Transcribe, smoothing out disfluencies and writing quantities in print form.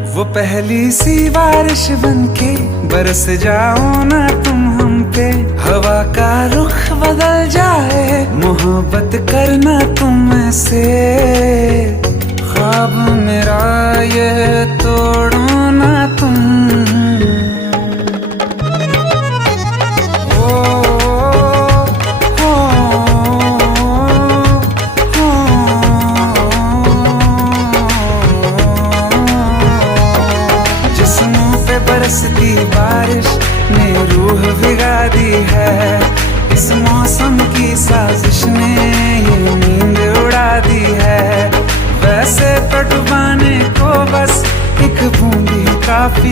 वो पहली सी बारिश बनके बरस जाओ ना तुम हम पे, हवा का रुख बदल जाए, मोहब्बत करना तुम से, ख्वाब मेरा ये तोड़ो ना तुम। बरसती बारिश ने रूह भिगा दी है, इस मौसम की साजिश ने ये नींद उड़ा दी है। वैसे तो डुबाने को बस एक बूंद ही काफी